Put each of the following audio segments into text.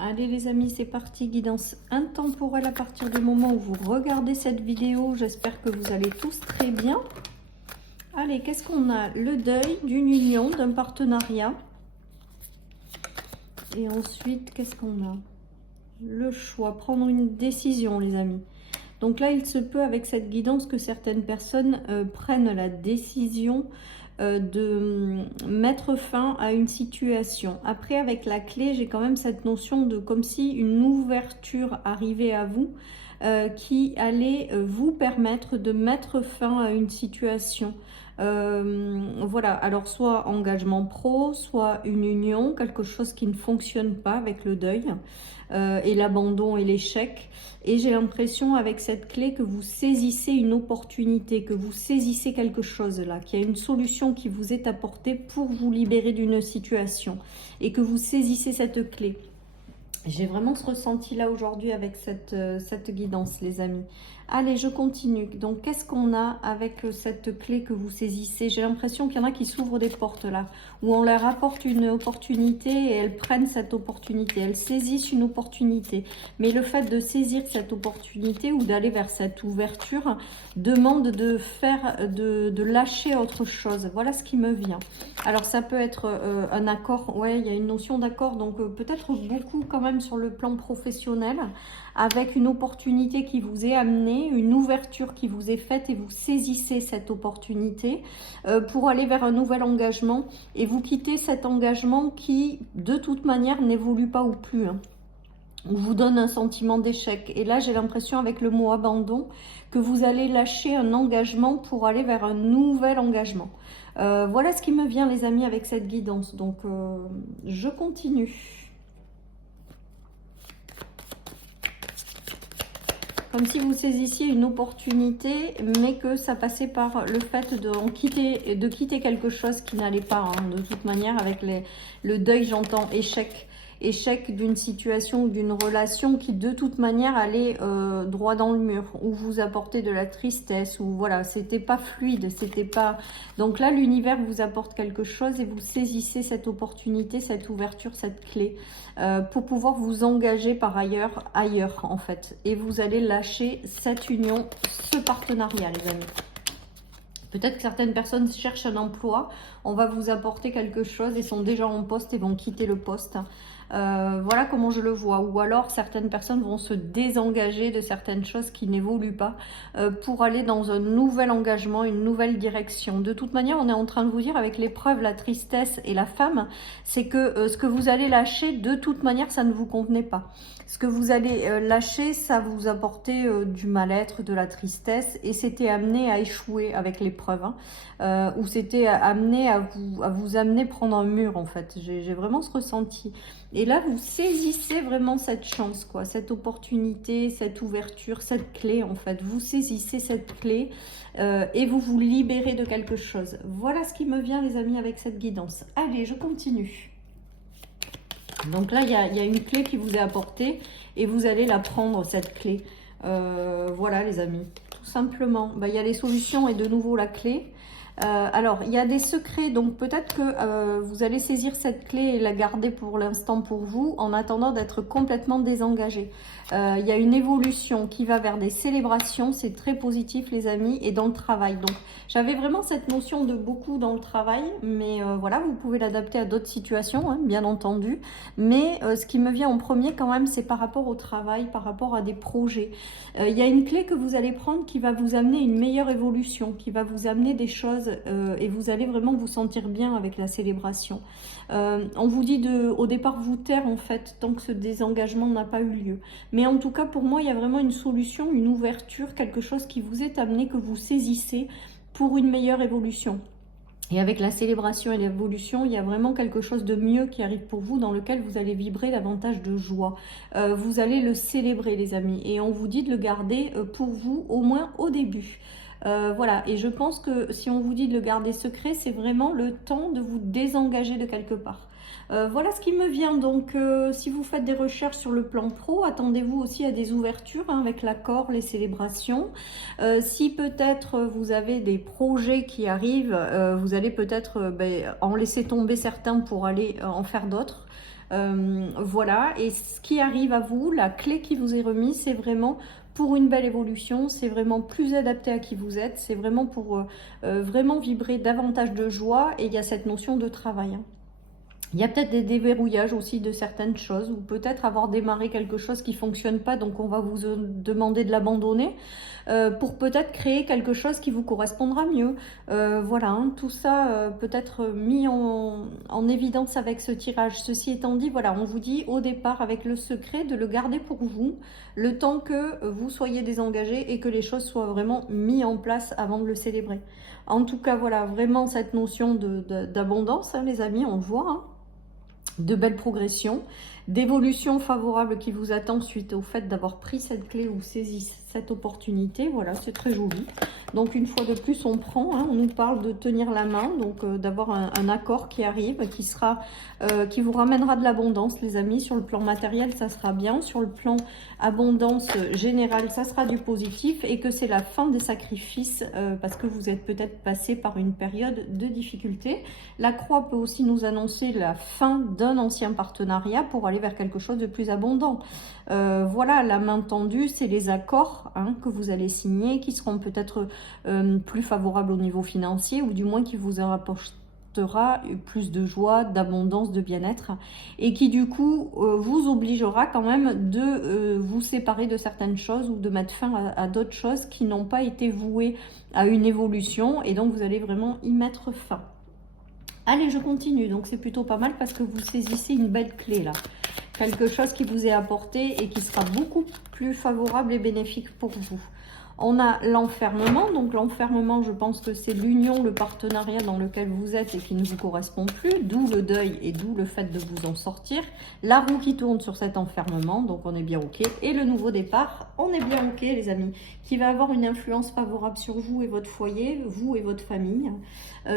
Allez les amis, c'est parti, guidance intemporelle à partir du moment où vous regardez cette vidéo. J'espère que vous allez tous très bien. Allez, qu'est-ce qu'on a? Le deuil d'une union, d'un partenariat. Et ensuite, qu'est-ce qu'on a? Le choix, prendre une décision les amis. Donc là, il se peut avec cette guidance que certaines personnes prennent la décision de mettre fin à une situation. Après, avec la clé, j'ai quand même cette notion de comme si une ouverture arrivait à vous qui allait vous permettre de mettre fin à une situation. Voilà, alors soit engagement pro, soit une union, quelque chose qui ne fonctionne pas avec le deuil et l'abandon et l'échec. Et j'ai l'impression avec cette clé que vous saisissez une opportunité, que vous saisissez quelque chose là, qu'il y a une solution qui vous est apportée pour vous libérer d'une situation et que vous saisissez cette clé. J'ai vraiment ce ressenti là aujourd'hui avec cette guidance les amis. Allez, je continue. Donc qu'est-ce qu'on a avec cette clé que vous saisissez? J'ai l'impression qu'il y en a qui s'ouvrent des portes là, où on leur apporte une opportunité et elles prennent cette opportunité, elles saisissent une opportunité. Mais le fait de saisir cette opportunité ou d'aller vers cette ouverture demande de de lâcher autre chose. Voilà ce qui me vient. Alors ça peut être un accord, ouais, il y a une notion d'accord, donc peut-être beaucoup quand même sur le plan professionnel, avec une opportunité qui vous est amenée, une ouverture qui vous est faite et vous saisissez cette opportunité pour aller vers un nouvel engagement et vous quittez cet engagement qui de toute manière n'évolue pas ou plus, hein, on vous donne un sentiment d'échec. Et là, j'ai l'impression avec le mot abandon que vous allez lâcher un engagement pour aller vers un nouvel engagement. Voilà ce qui me vient les amis avec cette guidance. Donc, je continue. Comme si vous saisissiez une opportunité, mais que ça passait par le fait de quitter quelque chose qui n'allait pas. Hein. De toute manière, avec le deuil, j'entends échec. Échec d'une situation ou d'une relation qui de toute manière allait droit dans le mur, ou vous apporter de la tristesse, ou voilà, c'était pas fluide, c'était pas... Donc là, l'univers vous apporte quelque chose et vous saisissez cette opportunité, cette ouverture, cette clé, pour pouvoir vous engager par ailleurs en fait. Et vous allez lâcher cette union, ce partenariat les amis. Peut-être que certaines personnes cherchent un emploi, on va vous apporter quelque chose et sont déjà en poste et vont quitter le poste. Voilà comment je le vois. Ou alors certaines personnes vont se désengager de certaines choses qui n'évoluent pas pour aller dans un nouvel engagement, une nouvelle direction. De toute manière, on est en train de vous dire avec l'épreuve, la tristesse et la femme, c'est que ce que vous allez lâcher, de toute manière, ça ne vous convenait pas. Ce que vous allez lâcher, ça vous apportait du mal-être, de la tristesse, et c'était amené à échouer avec l'épreuve, hein, ou c'était amené à vous amener prendre un mur en fait. J'ai vraiment ce ressenti. Et là, vous saisissez vraiment cette chance, quoi, cette opportunité, cette ouverture, cette clé en fait. Vous saisissez cette clé et vous vous libérez de quelque chose. Voilà ce qui me vient les amis avec cette guidance. Allez, je continue. Donc là, il y a une clé qui vous est apportée et vous allez la prendre, cette clé. Voilà les amis, tout simplement. Il y a les solutions et de nouveau la clé. Alors, il y a des secrets, donc peut-être que vous allez saisir cette clé et la garder pour l'instant pour vous, en attendant d'être complètement désengagé. Il y a une évolution qui va vers des célébrations, c'est très positif les amis, et dans le travail. Donc, j'avais vraiment cette notion de beaucoup dans le travail, mais voilà, vous pouvez l'adapter à d'autres situations, hein, bien entendu. Mais ce qui me vient en premier quand même, c'est par rapport au travail, par rapport à des projets. Il y a une clé que vous allez prendre qui va vous amener une meilleure évolution, qui va vous amener des choses et vous allez vraiment vous sentir bien avec la célébration. On vous dit au départ vous taire en fait, tant que ce désengagement n'a pas eu lieu. Mais en tout cas, pour moi, il y a vraiment une solution, une ouverture, quelque chose qui vous est amené, que vous saisissez pour une meilleure évolution. Et avec la célébration et l'évolution, il y a vraiment quelque chose de mieux qui arrive pour vous, dans lequel vous allez vibrer davantage de joie. Vous allez le célébrer, les amis. Et on vous dit de le garder pour vous, au moins au début. Voilà, et je pense que si on vous dit de le garder secret, c'est vraiment le temps de vous désengager de quelque part. Voilà ce qui me vient. Donc si vous faites des recherches sur le plan pro, attendez-vous aussi à des ouvertures hein, avec l'accord, les célébrations. Si peut-être vous avez des projets qui arrivent, vous allez peut-être en laisser tomber certains pour aller en faire d'autres. Voilà, et ce qui arrive à vous, la clé qui vous est remise, c'est vraiment pour une belle évolution, c'est vraiment plus adapté à qui vous êtes, c'est vraiment pour vraiment vibrer davantage de joie, et il y a cette notion de travail, hein. Il y a peut-être des déverrouillages aussi de certaines choses, ou peut-être avoir démarré quelque chose qui ne fonctionne pas, donc on va vous demander de l'abandonner pour peut-être créer quelque chose qui vous correspondra mieux. Voilà, hein, tout ça peut être mis en évidence avec ce tirage. Ceci étant dit, voilà, on vous dit au départ avec le secret de le garder pour vous, le temps que vous soyez désengagé et que les choses soient vraiment mises en place avant de le célébrer. En tout cas, voilà, vraiment cette notion d'abondance, hein, les amis, on le voit, hein, de belles progressions, d'évolution favorable qui vous attend suite au fait d'avoir pris cette clé ou saisi cette opportunité. Voilà, c'est très joli. Donc une fois de plus, on prend, hein, on nous parle de tenir la main, donc d'avoir un accord qui arrive, qui vous ramènera de l'abondance, les amis. Sur le plan matériel, ça sera bien. Sur le plan abondance générale, ça sera du positif, et que c'est la fin des sacrifices parce que vous êtes peut-être passé par une période de difficulté. La croix peut aussi nous annoncer la fin d'un ancien partenariat pour aller vers quelque chose de plus abondant. Voilà, la main tendue, c'est les accords, hein, que vous allez signer, qui seront peut-être plus favorables au niveau financier, ou du moins qui vous apportera plus de joie, d'abondance, de bien-être, et qui du coup vous obligera quand même de vous séparer de certaines choses, ou de mettre fin à d'autres choses qui n'ont pas été vouées à une évolution, et donc vous allez vraiment y mettre fin. Allez, je continue. Donc c'est plutôt pas mal parce que vous saisissez une belle clé là. Quelque chose qui vous est apporté et qui sera beaucoup plus favorable et bénéfique pour vous. On a l'enfermement. Donc l'enfermement, je pense que c'est l'union, le partenariat dans lequel vous êtes et qui ne vous correspond plus. D'où le deuil et d'où le fait de vous en sortir. La roue qui tourne sur cet enfermement, donc on est bien OK. Et le nouveau départ, on est bien OK les amis, qui va avoir une influence favorable sur vous et votre foyer, vous et votre famille.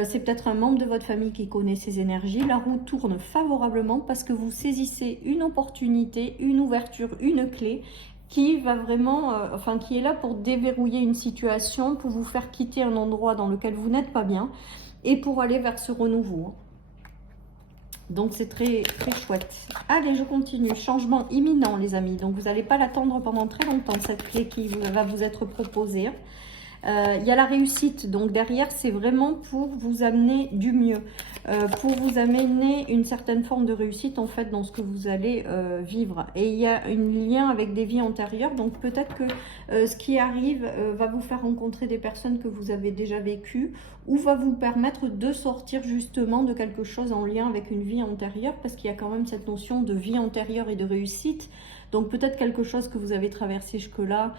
C'est peut-être un membre de votre famille qui connaît ces énergies. La roue tourne favorablement parce que vous saisissez une opportunité, une ouverture, une clé qui va vraiment, qui est là pour déverrouiller une situation, pour vous faire quitter un endroit dans lequel vous n'êtes pas bien et pour aller vers ce renouveau. Donc c'est très très chouette. Allez, je continue. Changement imminent les amis. Donc vous n'allez pas l'attendre pendant très longtemps, cette clé qui va vous être proposée. Il y a la réussite, donc derrière c'est vraiment pour vous amener du mieux, pour vous amener une certaine forme de réussite en fait dans ce que vous allez vivre. Et il y a un lien avec des vies antérieures, donc peut-être que ce qui arrive va vous faire rencontrer des personnes que vous avez déjà vécues, ou va vous permettre de sortir justement de quelque chose en lien avec une vie antérieure, parce qu'il y a quand même cette notion de vie antérieure et de réussite. Donc peut-être quelque chose que vous avez traversé jusque-là,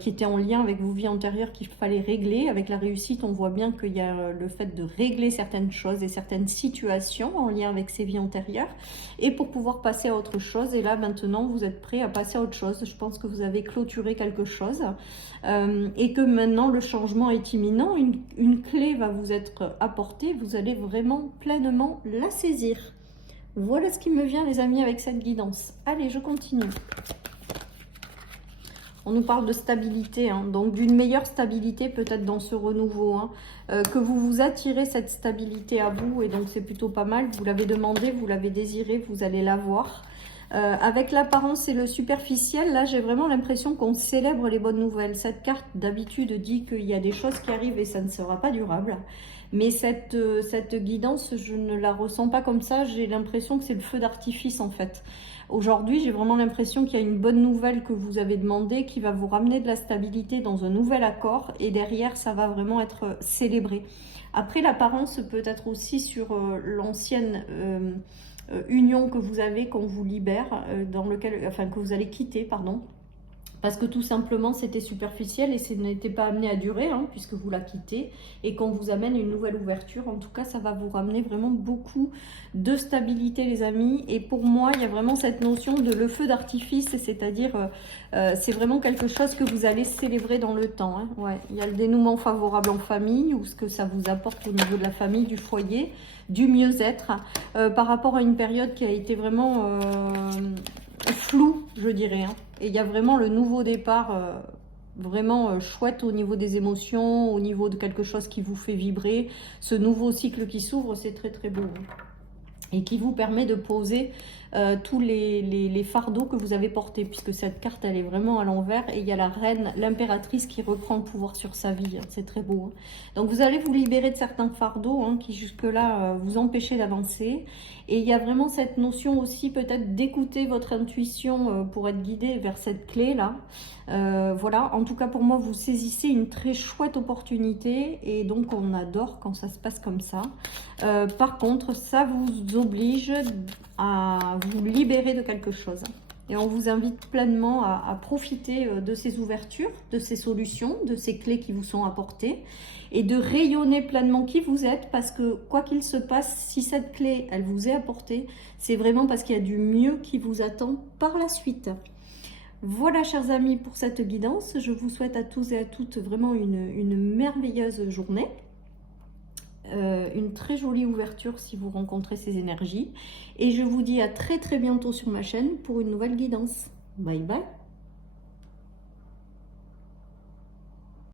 qui était en lien avec vos vies antérieures, qu'il fallait régler. Avec la réussite, on voit bien qu'il y a le fait de régler certaines choses et certaines situations en lien avec ces vies antérieures. Et pour pouvoir passer à autre chose, et là maintenant vous êtes prêt à passer à autre chose. Je pense que vous avez clôturé quelque chose et que maintenant le changement est imminent. Une clé va vous être apportée, vous allez vraiment pleinement la saisir. Voilà ce qui me vient les amis avec cette guidance. Allez, je continue. On nous parle de stabilité, hein, donc d'une meilleure stabilité peut-être dans ce renouveau, hein, que vous vous attirez cette stabilité à vous, et donc c'est plutôt pas mal. Vous l'avez demandé, vous l'avez désiré, vous allez l'avoir. Avec l'apparence et le superficiel, là j'ai vraiment l'impression qu'on célèbre les bonnes nouvelles. Cette carte d'habitude dit qu'il y a des choses qui arrivent et ça ne sera pas durable. Mais cette guidance, je ne la ressens pas comme ça. J'ai l'impression que c'est le feu d'artifice en fait. Aujourd'hui, j'ai vraiment l'impression qu'il y a une bonne nouvelle que vous avez demandée qui va vous ramener de la stabilité dans un nouvel accord. Et derrière, ça va vraiment être célébré. Après, l'apparence peut être aussi sur l'ancienne union que vous avez quand vous libère, que vous allez quitter, pardon. Parce que tout simplement c'était superficiel et ce n'était pas amené à durer, hein, puisque vous la quittez, et qu'on vous amène une nouvelle ouverture. En tout cas, ça va vous ramener vraiment beaucoup de stabilité les amis. Et pour moi, il y a vraiment cette notion de le feu d'artifice, c'est-à-dire c'est vraiment quelque chose que vous allez célébrer dans le temps, hein. Ouais. Il y a le dénouement favorable en famille, ou ce que ça vous apporte au niveau de la famille, du foyer, du mieux-être, par rapport à une période qui a été vraiment floue, je dirais, hein. Et il y a vraiment le nouveau départ vraiment chouette au niveau des émotions, au niveau de quelque chose qui vous fait vibrer. Ce nouveau cycle qui s'ouvre, c'est très très beau, hein, et qui vous permet de poser tous les fardeaux que vous avez portés, puisque cette carte, elle est vraiment à l'envers, et il y a la reine, l'impératrice qui reprend le pouvoir sur sa vie. C'est très beau. Donc vous allez vous libérer de certains fardeaux qui jusque-là vous empêchaient d'avancer. Et il y a vraiment cette notion aussi peut-être d'écouter votre intuition pour être guidé vers cette clé-là. Voilà, en tout cas pour moi, vous saisissez une très chouette opportunité et donc on adore quand ça se passe comme ça. Par contre, ça vous oblige à vous libérer de quelque chose. Et on vous invite pleinement à profiter de ces ouvertures, de ces solutions, de ces clés qui vous sont apportées et de rayonner pleinement qui vous êtes, parce que quoi qu'il se passe, si cette clé, elle vous est apportée, c'est vraiment parce qu'il y a du mieux qui vous attend par la suite. Voilà, chers amis, pour cette guidance. Je vous souhaite à tous et à toutes vraiment une merveilleuse journée. Une très jolie ouverture si vous rencontrez ces énergies. Et je vous dis à très bientôt sur ma chaîne pour une nouvelle guidance. Bye bye.